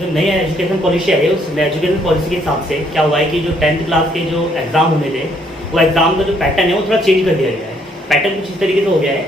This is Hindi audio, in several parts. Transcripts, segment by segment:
जो नई एजुकेशन पॉलिसी आई है उस एजुकेशन पॉलिसी के हिसाब से क्या हुआ है कि जो 10th क्लास के जो एग्ज़ाम होने थे वो एग्ज़ाम का जो पैटर्न है वो थोड़ा चेंज कर दिया गया है। पैटर्न कुछ इस तरीके से हो गया है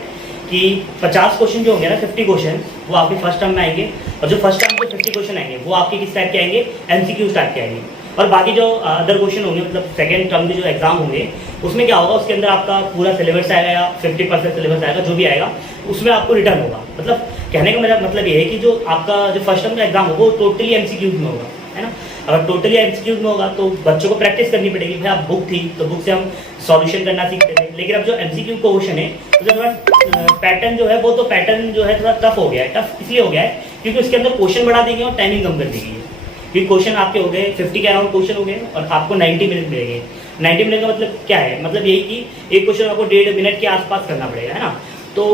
कि 50 क्वेश्चन जो होंगे ना 50 क्वेश्चन वो आपके फर्स्ट टर्म में आएंगे और जो फर्स्ट टर्म के 50 क्वेश्चन आएंगे वो आपके किस टाइप के आएंगे, MCQ टाइप के आएंगे। और बाकी जो अदर क्वेश्चन होंगे मतलब सेकेंड टर्म के जो एग्जाम होंगे उसमें क्या होगा, उसके अंदर आपका पूरा सिलेबस आएगा या 50% सिलेबस आएगा, जो भी आएगा उसमें आपको रिटर्न होगा। मतलब कहने का मेरा मतलब ये है कि जो आपका जो फर्स्ट टर्म का एग्जाम होगा वो टोटली MCQ में होगा, है ना। अगर टोटली MCQ में होगा तो बच्चों को प्रैक्टिस करनी पड़ेगी। भाई आप बुक थी तो बुक से हम सॉल्यूशन करना सीखते थे, लेकिन अब जो MCQ क्वेश्चन है तो जो थोड़ा पैटर्न जो है वो तो पैटर्न जो है थोड़ा टफ हो गया है। टफ इसलिए हो गया है क्योंकि उसके अंदर क्वेश्चन बढ़ा देंगे और टाइमिंग कम कर देंगे। क्योंकि क्वेश्चन आपके हो गए 50 के अराउंड क्वेश्चन हो गए और आपको 90 मिनट मिलेंगे। 90 मिनट का मतलब क्या है, मतलब यही कि एक क्वेश्चन आपको 1.5 मिनट के आसपास करना पड़ेगा, है ना। तो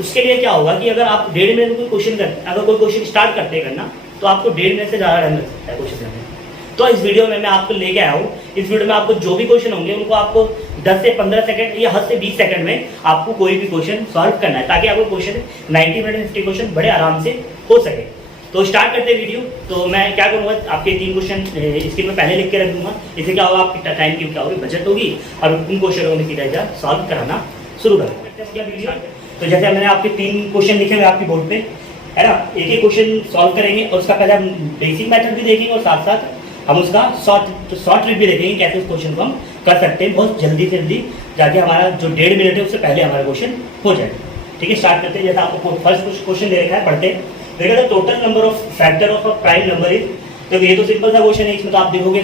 उसके लिए क्या होगा कि अगर आप 1.5 मिनट में कोई क्वेश्चन करते, अगर कोई क्वेश्चन स्टार्ट करते करना तो आपको 1.5 मिनट से ज़्यादा टाइम लग सकता है क्वेश्चन करने। तो इस वीडियो में मैं आपको लेके आया हूँ, इस वीडियो में आपको जो भी क्वेश्चन होंगे उनको आपको 10 से 15 सेकंड या हद से 20 सेकंड में आपको कोई भी क्वेश्चन सॉल्व करना है, ताकि आपको क्वेश्चन 90 मिनट में 50 क्वेश्चन बड़े आराम से हो सके। तो स्टार्ट करते हैं वीडियो। तो मैं क्या करूँगा, आपके 3 क्वेश्चन स्क्रीन में पहले लिख के रख दूंगा। इससे क्या होगा, आपकी टाइम की क्या होगी, बचत होगी और उन क्वेश्चनों में सीधा सॉल्व कराना शुरू करेंगे। तो जैसे मैंने आपके 3 क्वेश्चन लिखे हुए आपकी बोर्ड पे, है ना। एक एक क्वेश्चन सॉल्व करेंगे और उसका पहले हम बेसिक मेथड भी देखेंगे और साथ साथ हम उसका शॉर्ट ट्रिक भी देखेंगे कैसे उस क्वेश्चन को हम कर सकते हैं बहुत जल्दी से जल्दी, ताकि हमारा जो 1.5 मिनट है उससे पहले हमारा क्वेश्चन हो जाए। ठीक है, स्टार्ट करते हैं। जैसे आपको फर्स्ट क्वेश्चन दे रखा है, पढ़ते हैं। देखा था total number of factor of a prime number is, तो ये तो सिंपल सा क्वेश्चन है, इसमें तो आप देखोगे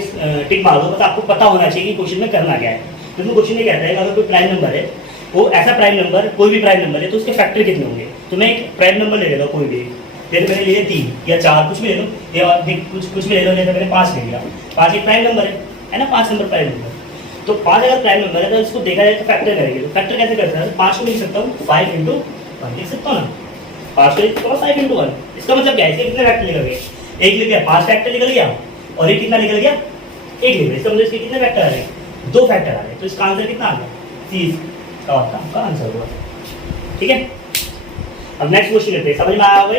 टिक मार दो, बस आपको पता होना चाहिए कि क्वेश्चन में करना क्या है। तो इसमें क्वेश्चन ये कहता है कि अगर कोई प्राइम नंबर है, वो ऐसा प्राइम नंबर, कोई भी प्राइम नंबर है तो उसके फैक्टर कितने होंगे। तो मैं एक प्राइम नंबर ले लेता हूँ कोई भी, जैसे मैंने लिए 3 या 4 कुछ भी ले लो, या कुछ भी ले लो, जैसे मैंने 5 ले लिया। 5 एक प्राइम नंबर है ना, 5 नंबर प्राइम नंबर। तो 5 अगर प्राइम नंबर है तो इसको देखा जाए तो फैक्टर करेंगे। तो फैक्टर कैसे करते हैं, 5 को लिख सकता हूँ 5 × 1 लिख सकता हूँ ना, 5 को लिख सकता हूँ 5 × 1। इसका मतलब क्या है, इसके कितने फैक्टर निकल गए, एक लिख गया 5 फैक्टर निकल गया और एक कितना निकल गया, 1 निकल गया। इसका मतलब इसके कितने फैक्टर आ रहे, 2 फैक्टर आ रहे। तो इसका आंसर कितना आ गया, 30 का आपका आंसर होगा। ठीक है, अब नेक्स्ट क्वेश्चन करते हैं। समझ में आया होगा,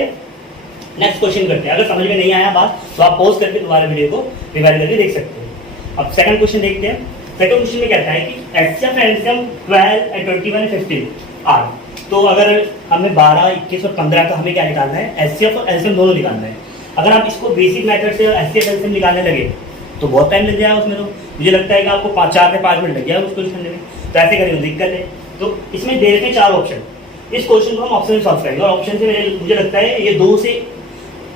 नेक्स्ट क्वेश्चन करते हैं। अगर समझ में नहीं आया बात तो आप पॉज करके दोबारा वीडियो को रिवाइज करके देख सकते हैं। अब सेकंड क्वेश्चन देखते हैं। सेकंड क्वेश्चन में कहता है कि HCF and LCM 12 and 21 and 15 are. तो अगर हमें 12, 21 और 15 का हमें क्या निकालना है, HCF और LCM दोनों निकालना है। अगर आप इसको बेसिक मेथड से HCF LCM निकालने लगे तो बहुत टाइम लग जाएगा उसमें। तो मुझे लगता है कि आपको 4 से 5 मिनट लग जाएगा उसको करने में। तो ऐसे करेंगे, दिक्कत है। तो इसमें दे रखे 4 ऑप्शन, इस क्वेश्चन को हम ऑप्शन से सॉल्व करेंगे और ऑप्शन से मुझे लगता है ये 2 से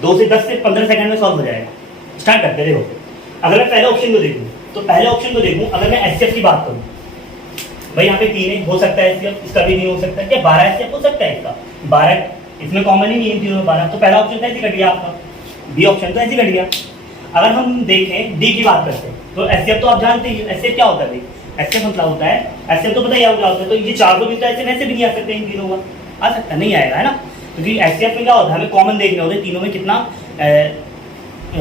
10 से 15 सेकंड में सॉल्व हो जाएगा। स्टार्ट करते देखो। अगर मैं पहले ऑप्शन को देखूँ तो पहले ऑप्शन को देखूँ, अगर मैं HCF की बात करूँ, भाई यहाँ पे 3 है, हो सकता है HCF, इसका भी नहीं हो सकता। क्या 12 HCF हो सकता है इसका, 12 इसमें कॉमन ही नहीं है, 3 12। तो पहला ऑप्शन तो ऐसे कट गया आपका, बी ऑप्शन तो ऐसे कट गया। अगर हम देखें डी की बात करते हैं तो HCF तो आप जानते ही, HCF क्या होता है भाई, HCF मतलब होता है, HCF तो पता ही क्या होता है। तो ये 4 को भी तो ऐसे वैसे भी नहीं आ सकते, इन तीनों का आ सकता नहीं आएगा, है ना। क्योंकि HCF में क्या होता है, हमें कॉमन देखने होते हैं तीनों में कितना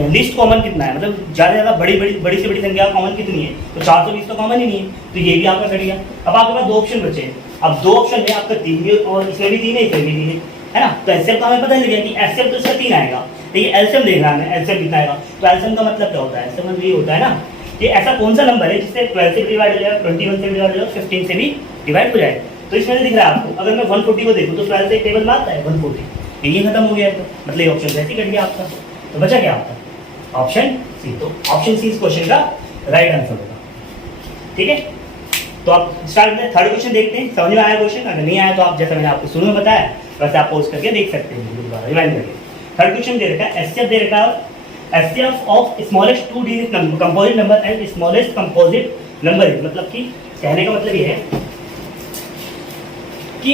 लिस्ट कॉमन कितना है, मतलब ज़्यादा से ज़्यादा बड़ी से बड़ी संख्या कॉमन कितनी है। तो 420 तो कॉमन ही नहीं है, तो ये भी आपका कट गया। अब आपके पास 2 ऑप्शन बचे हैं। अब 2 ऑप्शन है आपका 3 भी, और इसमें भी 3 है, इसमें भी 3 है ना। तो HCF का हमें पता चल गया कि HCF तो इसका 3 आएगा, लेकिन LCM देखना है LCM कितना आएगा। तो LCM का मतलब क्या होता है, LCM मतलब ये होता है ना कि ऐसा कौन सा नंबर है जिससे 12 से डिवाइड हो जाए, 21 से डिवाइड हो जाए, 15 से भी डिवाइड हो जाए। तो इसमें दिख रहा है आपको, अगर मैं 140 को देखूँ तो 12 से एक टेबल मारता है 140, ये खत्म हो गया। तो मतलब ये ऑप्शन ऐसे कट गया आपका। तो बचा क्या आपका, ऑप्शन सी। तो ऑप्शन सी इस क्वेश्चन का राइट आंसर होगा। ठीक है, तो आप स्टार्ट में थर्ड क्वेश्चन देखते हैं। समझ में आया क्वेश्चन, अगर नहीं आया तो आप जैसा मैंने आपको शुरू में बताया वैसे आप पोस्ट करके देख सकते हैं, दोबारा रिवाइंड करके। थर्ड क्वेश्चन दे रखा है HCF दे रखा है, HCF of smallest 2 digit composite number and smallest composite number. मतलब कि कहने का मतलब ये है कि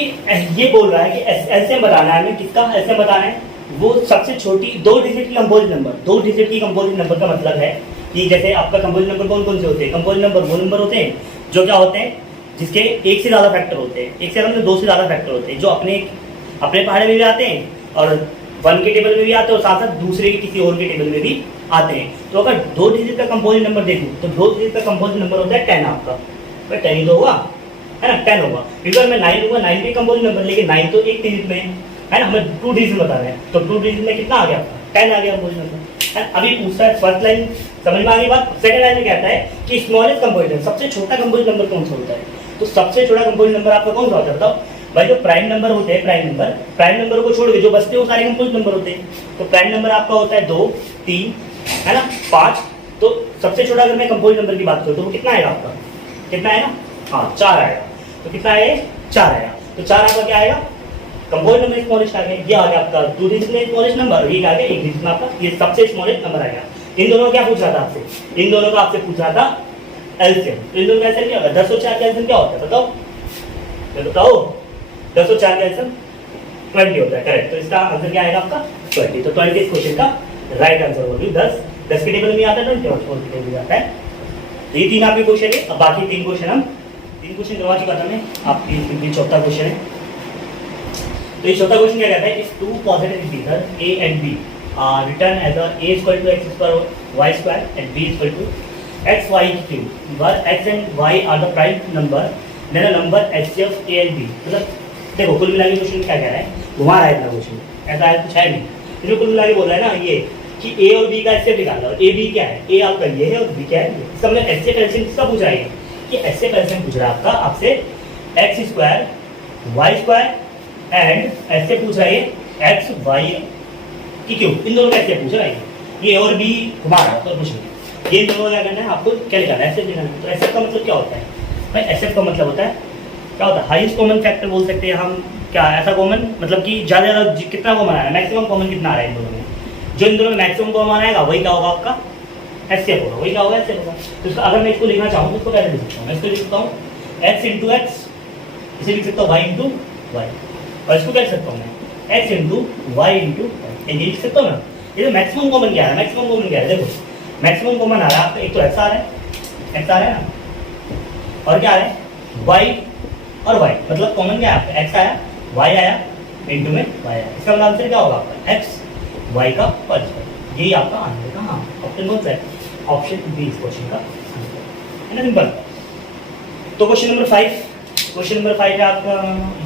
ये बोल रहा है कि LCM बताना है हमें, किसका LCM बताना है, वो सबसे छोटी 2 डिजिट की कंपोजिट नंबर। 2 डिजिट की कंपोजिट नंबर का मतलब है कि जैसे आपका कंपोजिट नंबर कौन कौन से होते हैं, कंपोजिट नंबर वो नंबर होते हैं जो क्या होते हैं, जिसके 1 से ज़्यादा फैक्टर होते हैं, 1 से ज़्यादा मतलब 2 से ज़्यादा फैक्टर होते हैं, जो अपने पहाड़े में भी आते हैं और 1 के टेबल में भी आते हैं और साथ साथ दूसरे के किसी और के टेबल में भी आते हैं। तो अगर 2 डिजिट का कंपोजिट नंबर देखूँ तो 2 डिजिट का कंपोजिट नंबर होता है 10 आपका, तो 10 ही तो हुआ, है ना, 10 होगा। बिकॉज मैं 9 लूँगा, 9 के कंपोजिट नंबर, लेकिन 9 तो 1 डिजिट में है ना, हमें 2 डिजिट बता रहे हैं। तो 2 डिजिट में कितना आ गया आपका, 10 आ गया कंपोजिट नंबर। अभी पूछता है फर्स्ट लाइन समझ में आ गई बात। सेकंड लाइन में कहता है कि स्मॉलेस्ट कंपोजिट, सबसे छोटा कंपोजिट नंबर कौन सा होता है? तो सबसे छोटा कंपोजिट नंबर आपका कौन सा होता है बताओ भाई? जो प्राइम नंबर होते हैं, प्राइम नंबर को छोड़ के जो बचते हैं वो सारे कंपोजिट नंबर होते हैं। तो प्राइम नंबर आपका होता है 2, 3 है ना, 5। तो सबसे छोटा अगर मैं कंपोजिट नंबर की बात करूँ तो वो कितना आएगा आपका? कितना आएगा? हाँ 4 आएगा। तो कितना आएगा? 4 आएगा। तो 4 आपका क्या आएगा? कंपोजिट नंबर स्मॉलेस्ट आ गया। ये आ गया आपका 2 डिजिट में स्मॉलेस्ट नंबर, ये आ गया 1 डिजिट में आपका ये सबसे स्मॉलेस्ट नंबर आ गया। इन दोनों का क्या पूछ रहा था आपसे? इन दोनों का आपसे पूछ रहा था एलसीएम। तो इन दोनों का एलसीएम क्या होगा? 10 और 4 का एलसीएम क्या होता है बताओ? बताओ 10 और 4 का एलसीएम 20 होता है, करेक्ट। तो इसका आंसर क्या आएगा आपका? 20। तो 20 इस क्वेश्चन का राइट आंसर होगी। 10 के टेबल में आता है, 20 और के टेबल में आता है। ये 3 आपके क्वेश्चन है। अब बाकी 3 क्वेश्चन हम 3 क्वेश्चन करवा चुका था मैं आपकी। चौथा क्वेश्चन है। तो ये चौथा क्वेश्चन क्या कहता है? If 2 positive integer a and b are written as a equal to x square y square and b equal to x y cube, where x and y are the prime number, then a number HCF a and b। मतलब देखो कुल मिला के क्वेश्चन क्या कह रहा है? घुमा रहा है इतना क्वेश्चन, ऐसा है कुछ है नहीं। जो कुल मिला के बोल रहा है ना ये कि a और b का HCF निकालना है। और a b क्या है? a आपका ये है और b क्या है? इसका मतलब HCF एलसीएम किसका पूछ रहा है? कि HCF एलसीएम पूछ रहा है आपका आपसे x square y square and ऐसे पूछ रहा है एक्स वाई की क्यूब। इन दोनों का ऐसे पूछ रहा है। ये और बी घुमा रहा है तो कुछ नहीं। ये इन दोनों का क्या करना है आपको? क्या निकालना है? एसएफ निकालना है। तो एसएफ का मतलब क्या होता है भाई? एसएफ का मतलब होता है क्या होता है? हाईएस्ट कॉमन फैक्टर बोल सकते हैं हम। क्या ऐसा कॉमन मतलब कि ज़्यादा ज़्यादा कितना कॉमन आ रहा है? मैक्सिमम कॉमन कितना आ रहा है इन दोनों में? जो इन दोनों में मैक्सिमम कॉमन आएगा वही क्या होगा आपका? एसएफ होगा। वही क्या होगा? एसएफ होगा। तो अगर मैं इसको लिखना चाहूँ तो इसको कैसे लिख सकता हूँ? मैं इसको लिख सकता हूँ एक्स इंटू एक्स, इसे लिख सकता हूँ वाई इंटू वाई, और इसको क्या लिख सकता हूँ मैं? x इंटू वाई इंटू ये लिख सकता हूँ ना। ये तो मैक्सिमम कॉमन क्या है? मैक्सिमम कॉमन क्या है? देखो मैक्सिमम कॉमन आ रहा है आपका, एक तो x आ रहा है, x आ रहा है ना, और क्या आ रहा है? y और y। मतलब कॉमन क्या है आपका? x आया, y आया, इंटू में y आया। इसका मतलब आंसर क्या होगा आपका? x y का परस्पर। यही आपका आंसर का हाँ ऑप्शन कौन सा है? ऑप्शन बी इस क्वेश्चन का है ना, सिंपल। तो क्वेश्चन नंबर 5 है आपका।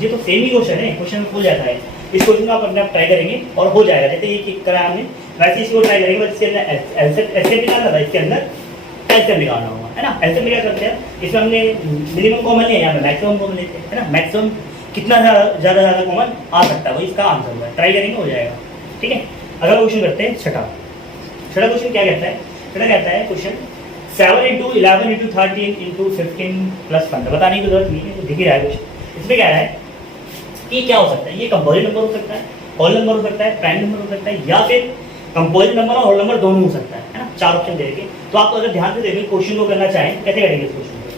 ये तो सेम ही क्वेश्चन है, क्वेश्चन हो जाता है। इस क्वेश्चन को आप अपने आप ट्राई करेंगे और हो जाएगा। जैसे ये करा हमने वैसे इसको ट्राई करेंगे, बस इसके अंदर एलसीएम निकालना था, इसके अंदर एलसीएम निकालना होगा है ना। एलसीएम क्या करते हैं? इसमें हमने मिनिमम कॉमन लिया, यहाँ पे मैक्सिमम कॉमन लेते हैं है ना। मैक्सिमम कितना ज़्यादा कॉमन आ सकता है वही इसका आंसर होगा। ट्राई करेंगे हो जाएगा, ठीक है। अगला क्वेश्चन करते हैं छठा क्वेश्चन क्या कहता है? छठा कहता है question 7 into 11 into 13 into 15 plus 15। बताने की जरूरत नहीं है, तो दिख ही रहा है क्वेश्चन। इसमें क्या है कि क्या हो सकता है? ये कंपोजिट नंबर हो सकता है, होल नंबर हो सकता है, प्राइम नंबर हो सकता है, या फिर कंपोजिट नंबर और होल नंबर दोनों हो सकता है ना। 4 ऑप्शन देंगे। तो आप अगर ध्यान से देखें क्वेश्चन को करना चाहें कैसे करेंगे इस क्वेश्चन को?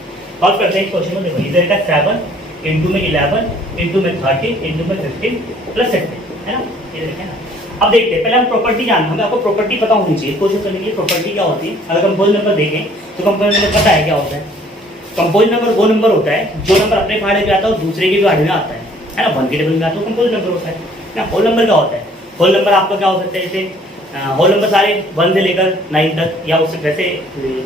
सॉल्व करते हैं इस क्वेश्चन को। देखो इधर का 7 इंटू में 11 इंटू में 13 इंटू में 15 प्लस 16 है ना। ये देखें ना। अब देखते हैं, पहले हम प्रॉपर्टी जानना, हमें आपको प्रॉपर्टी पता होनी चाहिए। क्वेश्चन करने के लिए प्रॉपर्टी क्या होती है? अगर कंपोजिट नंबर देखें तो कंपोजिट नंबर पता है क्या होता है? कंपोजिट नंबर वो नंबर होता है जो नंबर अपने फाड़े में आता है और दूसरे के भी फाड़े में आता है ना। 1 के टेबल में आता है कंपोजिट नंबर होता है ना। होल नंबर क्या होता है? होल नंबर आपका क्या हो सकता है? जैसे होल नंबर सारे 1 से लेकर 9 तक, या उससे जैसे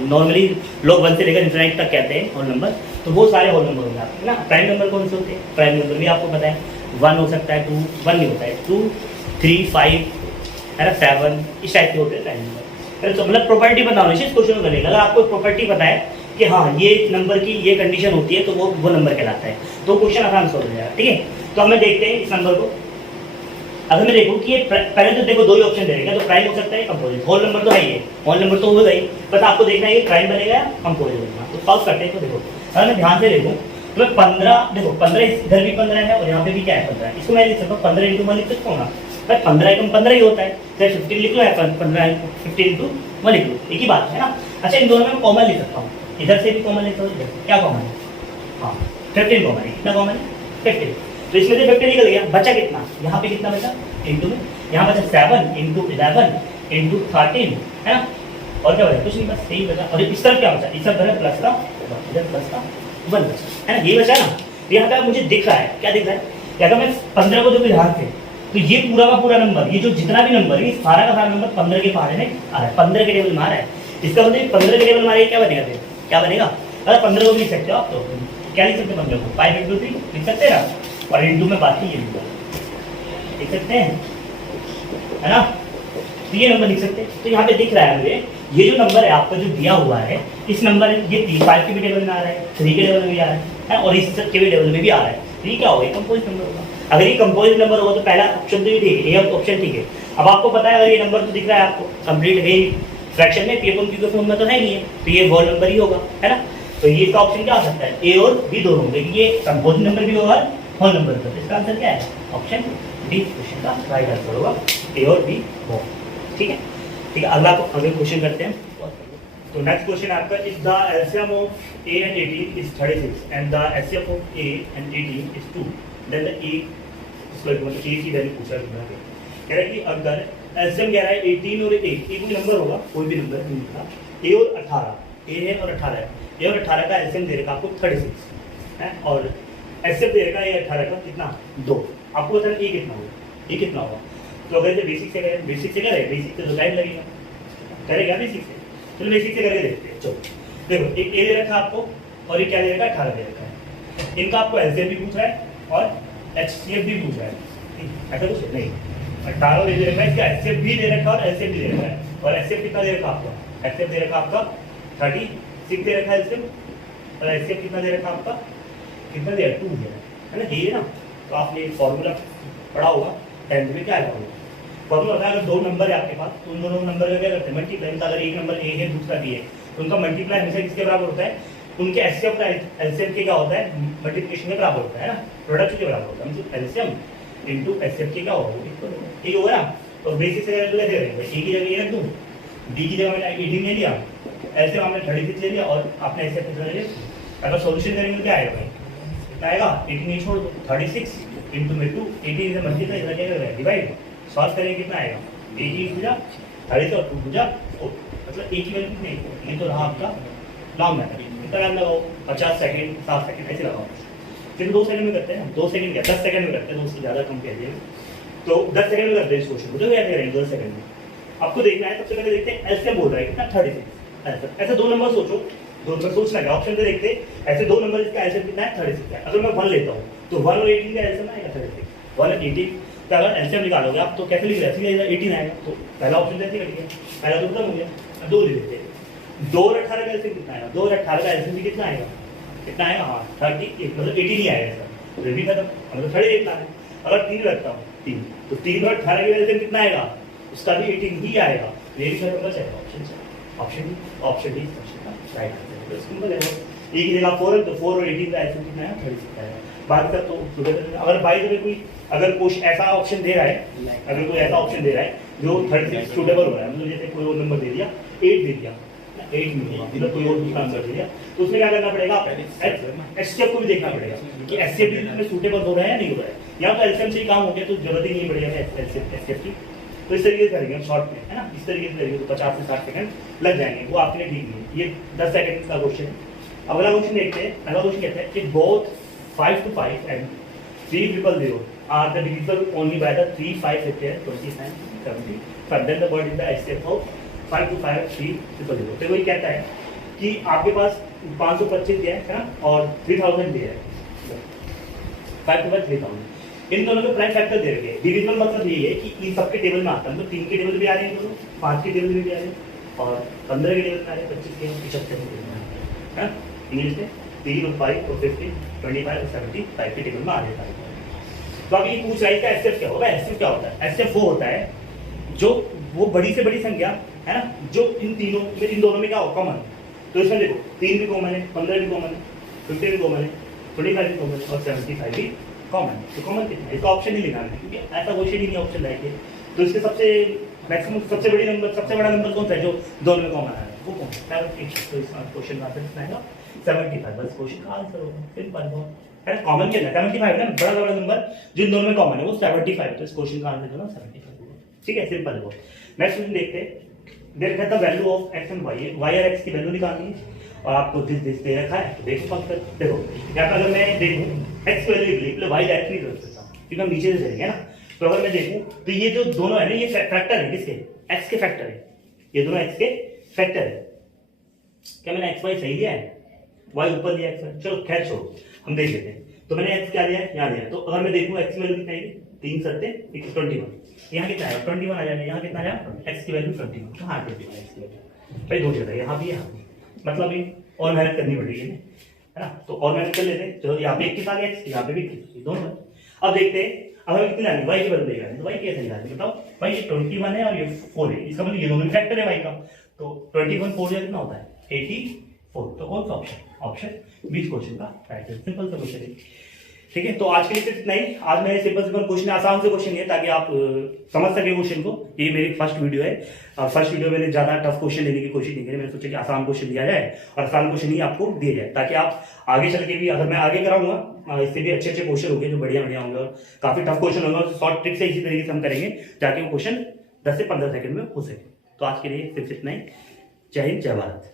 नॉर्मली लोग 1 से लेकर इन्फिनिटी तक कहते हैं होल नंबर, तो वो सारे होल नंबर होंगे आपके ना। प्राइम नंबर कौन से होते हैं? प्राइम नंबर भी आपको पता है 1 हो सकता है, 2 1 नहीं होता है, 2 3 5 है ना, 7 इस टाइप के होते हैं प्राइम नंबर। तो मतलब प्रॉपर्टी पता होनी चाहिए इस क्वेश्चन को करने का। अगर आपको प्रॉपर्टी पता है कि हाँ ये नंबर की ये कंडीशन होती है तो वो नंबर कहलाता है, तो क्वेश्चन आसान से हो जाएगा, ठीक है। तो हमें देखते हैं इस नंबर को। अगर मैं देखूँ कि ये पहले तो देखो 2 ही ऑप्शन दे देगा, तो प्राइम हो सकता है कंपोजिट। होल नंबर तो है ही, होल नंबर तो होगा ही, बस आपको देखना है ये प्राइम बनेगा या कंपोजिट बनेगा। तो सॉल्व करते हैं। तो देखो अगर मैं ध्यान से देखूँ तो मैं 15 देखो 15 इधर भी 15 है और यहाँ पे भी क्या है 15। इसको मैं लिख सकता हूँ 15 इंटू 1 लिख सकता हूँ ना। भाई 15 एकम 15 ही होता है, चाहे 15 लिख लो या 15 15 इंटू 1 लिख लो, एक ही बात है ना। अच्छा इन दोनों में कॉमन लिख सकता हूँ, इधर से भी कॉमन लिख सकता हूँ, इधर क्या कॉमन है? हाँ 15 कॉमन है। कितना कॉमन है? 15। तो इसमें से 15 निकल गया, बचा कितना? यहाँ पे कितना बचा? इंटू में यहाँ बचा 7 इंटू 11 इंटू 13 है ना। और क्या बचा? कुछ नहीं, बस यही बचा। और इस तरफ क्या बचा? इस तरफ बचा प्लस का, इधर प्लस का 1 बचा है ना। ये बचा ना। तो यहाँ पे मुझे दिख रहा है, क्या दिख रहा है? अगर मैं 15 को देखो ध्यान से तो ये पूरा का पूरा नंबर, ये जो जितना भी नंबर है सारा का सारा नंबर 15 के पहाड़े में आ रहा है, 15 के टेबल में आ रहा है। इसका मतलब 15 के टेबल में आ रहा है, क्या बनेगा फिर? क्या बनेगा? अगर 15 को भी लिख सकते हो आप, तो क्या लिख सकते हो? 15 को 5 इंटू 3 लिख सकते हैं ना। और इंटू में बाकी ये लिख सकते हैं है ना। तो ये नंबर लिख सकते हैं। तो यहाँ पे दिख रहा है मुझे ये जो नंबर है आपका जो दिया हुआ है, इस नंबर ये 5 के भी टेबल में आ रहा है, 3 के टेबल में भी आ रहा है और इस के भी टेबल में भी आ रहा है। तो ये क्या होगा? कंपोजिट नंबर होगा। अगर ये कंपोजिट नंबर होगा तो पहला ऑप्शन तो ये ठीक है, ये ऑप्शन ठीक है। अब आपको पता है अगर ये नंबर तो दिख रहा है आपको कंप्लीट है फ्रैक्शन में, पी अपॉन क्यू के फॉर्म में तो है नहीं है, तो ये होल नंबर ही होगा, है ना। तो ये इसका ऑप्शन क्या हो सकता है? ए और बी दोनों होंगे, ये कंपोजिट नंबर भी होगा होल नंबर का। इसका आंसर क्या है? ऑप्शन डी क्वेश्चन का राइट आंसर होगा, ए और बी हो। ठीक है, ठीक है। अगले क्वेश्चन करते हैं। तो नेक्स्ट क्वेश्चन आपका, if the LCM of A and 18 is 36 and the HCF of A and 18 is 2, then the A मतलब ए की वैल्यू पूछा है। कह रहा है कि अगर एलसीएम कह रहा है 18 और 1, कोई नंबर होगा, कोई भी नंबर नहीं लिखा, ए और 18, ए है और 18 है, ए और 18 का एलसीएम दे रखा आपको 36 है और एचसीएफ दे रखा है 18 का कितना 2। आपको बताना ए कितना होगा, ए कितना होगा। तो अगर बेसिक से करें, बेसिक से करें, बेसिक से तो टाइम लगेगा, करेगा बेसिक से। चलो बेसिक से करके देखते हैं। चलो देखो, एक ए दे रखा आपको और ये क्या दे रखा है? 18 दे रखा है। इनका आपको एलसीएम भी पूछ रहा है और एचसीएफ भी पूछ रहा है, ऐसा कुछ नहीं। 18 दे रखा है, इसका एचसीएफ भी दे रखा है और एलसीएम भी दे रखा है। और एचसीएफ कितना दे रखा आपका? एचसीएफ दे रखा आपका 36 दे रखा है एलसीएम, और एचसीएफ कितना दे रखा आपका? कितना दे रखा? 2 दे रखा है ना, ये ना। तो आपने फॉर्मूला पढ़ा होगा 10th में, क्या है फॉर्मूला होता है? अगर दो नंबर है आपके पास तो उन दोनों नंबर का क्या करते हैं? मल्टीप्लाई। अगर एक नंबर ए है दूसरा बी है तो उनका मल्टीप्लाई हमेशा किसके बराबर होता है? उनके एचसीएफ का एलसीएम के क्या होता है? मल्टीप्लिकेशन के बराबर होता है ना, प्रोडक्ट के बराबर होता है। मतलब एलसीएम इनटू एचसीएफ के क्या होगा? ये होगा ना। तो बेसिक से कैसे करेंगे? ए की जगह ये रख दूं, बी की जगह मैंने 18 ले लिया, एलसीएम हमने 36 ले लिया और आपने एचसीएफ कितना ले लिया। अगर सॉल्यूशन करेंगे तो क्या आएगा भाई? कितना आएगा? 18 छोड़ दो, 36 इनटू में 2, 18 से मल्टीप्लाई इधर क्या करेगा? डिवाइड। सॉल्व करेंगे कितना आएगा? 18 पूजा 30 और 2 पूजा, मतलब एक ही वैल्यू कितनी? ये तो रहा आपका लॉन्ग मेथड। कितना टाइम लगाओ? 50 सेकंड, 7 सेकंड ऐसे लगाओ। फिर 2 सेकंड में करते हैं, 2 सेकंड क्या 10 सेकंड में करते हैं, 2 से ज़्यादा कम कह दिए तो 10 सेकंड में करते हैं इस क्वेश्चन को। जो याद करेंगे 2 सेकंड में आपको देखना है। सबसे पहले देखते हैं एलसीएम बोल रहा है कितना? 36। ऐसे दो नंबर सोचो, दो नंबर सोचना है, ऑप्शन से देखते ऐसे दो नंबर, इसका एलसीएम कितना है? 36 है। अगर मैं 1 लेता हूँ तो 1 और 18 का एलसीएम आएगा 36, 1 और 18 का अगर एलसीएम निकालोगे आप तो कैसे लिख रहे हैं? 18 आएगा। तो पहला ऑप्शन कैसे कट गया? पहला तो खत्म हो गया। अब 2 ले लेते हैं। 2 और 18 का एलसीएम कितना आएगा? 2 और 18 का एलसीएम कितना आएगा? कितना आएगा? हाँ 30, मतलब 18 ही आएगा सर, तो ये भी खत्म, मतलब 38 लाना है। अगर 3 रखता हूँ 3, तो 3 और 18 का एलसीएम कितना आएगा? उसका भी 18 ही आएगा। ये भी खत्म बच जाएगा। Option D right answer. तो सिंपल है, एक ही जगह 4 है तो 4 और 18 का एलसीएम कितना है? 36 आएगा। बात कर तो अगर बाई में कोई अगर कुछ ऐसा ऑप्शन दे रहा है, अगर कोई ऐसा ऑप्शन दे रहा है जो 36 सूटेबल हो रहा है, मतलब जैसे कोई और नंबर दे दिया 8 दे दिया, 8 नहीं होगा, मतलब कोई और दूसरा आंसर दे दिया, तो उसमें क्या करना पड़ेगा? एचसीएफ को भी देखना पड़ेगा कि एचसीएफ में सूटेबल हो रहा है या नहीं हो रहा है। या तो एलसीएम से ही काम हो गया तो जरूरत ही नहीं पड़ेगा एचसीएफ की। तो इस तरीके से करेंगे हम शॉर्ट में, है ना, इस तरीके से करेंगे तो 50 से 60 सेकंड लग जाएंगे। वो आपके लिए ठीक नहीं है। ये 10 सेकंड का क्वेश्चन है। अगला क्वेश्चन देखते हैं। अगला क्वेश्चन कहता है कि both 5 to 5 and 300 are the divisible only by the 3, 5, 29, 70. Then the word is the HCF of 5 to 5, 300. तो वही कहता है कि आपके पास 525 दिया है ना, और 3000 दिया है। 5 to 5, 3000 इन दोनों के प्राइम फैक्टर दे रखे हैं। डिविजिबल मतलब ये है कि इन सबके टेबल में आता है, मतलब 3 के टेबल भी आ रहे हैं दोनों, 5 के टेबल भी आ रहे हैं और 15 के टेबल में आ रहे हैं, 25 के 75 के टेबल में आ रहे हैं। इंग्लिश में 3 और 5 और 50, 25 और 75 के टेबल में आ रहे हैं। तो अब ये पूछ रहा है इसका एचसीएफ क्या होगा? एचसीएफ क्या होता है? एचसीएफ वो होता है जो वो बड़ी से बड़ी संख्या है ना, जो इन दोनों में क्या हो कॉमन। तो इसमें देखो 3 भी कॉमन है, 15 भी कॉमन है, 50 भी कॉमन है, 25 भी कॉमन है और 75 भी कॉमन। तो कॉमन कितना है? इसका ऑप्शन ही निकालना है, क्योंकि ऐसा क्वेश्चन ही नहीं ऑप्शन लाएंगे। तो इसके सबसे मैक्सिमम सबसे बड़ा नंबर कौन सा है जो दोनों में कॉमन है? वो कौन सा? तो इसका क्वेश्चन का आंसर कितना आएगा? 75। बस क्वेश्चन का आंसर होगा, सिंपल बहुत है। कॉमन क्या है? 75 ना, बड़ा नंबर जिन दोनों में कॉमन है वो 75। तो इस क्वेश्चन का आंसर होगा 75 होगा। ठीक है, सिंपल है वो। नेक्स्ट क्वेश्चन देखते हैं। देयर कहता है value of x and y और x की वैल्यू निकालनी है और आपको दिस दे रखा है। तो देखो फंक्शन, देखो यहाँ पर अगर मैं देखूं x वैल्यू लिख लो, y डायरेक्ट नहीं रख सकता क्योंकि हम नीचे से चलेंगे ना। तो अगर मैं देखूं तो ये जो दोनों है ना, ये फैक्टर है किसके? x के फैक्टर है। ये दोनों x के फैक्टर है। क्या मैंने x y सही दिया है? y ऊपर दिया x, चलो खैर छोड़ो, हम देख लेते हैं। तो मैंने x क्या दिया है? यहाँ दिया। तो अगर मैं देखूं x की वैल्यू कितना है? 3 7 21, यहाँ कितना है 21 आ जाएगा, यहाँ कितना आया एक्स की वैल्यू 21, तो हाँ 21 एक्स की वैल्यू भाई दो जगह यहाँ भी यहाँ भी, मतलब ये और मेहनत करनी पड़ेगी है ना। तो और मेहनत कर लेते, चलो यहाँ पे 21 आ गया एक्स, यहाँ पे भी 21, दोनों है। अब देखते हैं अब हमें कितनी लानी, वाई की वैल्यू देगा, तो वाई कैसे निकालेंगे बताओ भाई, ये 21 है और ये 4 है, इसका मतलब ये दोनों फैक्टर है वाई का, तो 21 4 कितना होता है 84, तो कौन सा ऑप्शन 20 क्वेश्चन का राइट है, सिंपल सा क्वेश्चन है। ठीक है, तो आज के लिए सिर्फ इतना ही। आज मैंने सिंपल क्वेश्चन, आसान से क्वेश्चन है ताकि आप समझ सके क्वेश्चन को। ये मेरी फर्स्ट वीडियो है, और फर्स्ट वीडियो मैंने ज्यादा टफ क्वेश्चन लेने की कोशिश नहीं करी, मैंने सोचा कि आसान क्वेश्चन दिया जाए और आसान क्वेश्चन ही आपको दिए जाए, ताकि आप आगे चल के भी, अगर मैं आगे कराऊंगा इससे भी अच्छे अच्छे क्वेश्चन होंगे जो बढ़िया बढ़िया होंगे, और काफी टफ क्वेश्चन होंगे, और शॉर्ट ट्रिक से इसी तरीके से हम करेंगे ताकि वो क्वेश्चन 10 से 15 सेकंड में हो सके। तो आज के लिए सिर्फ इतना ही। जय हिंद, जय भारत।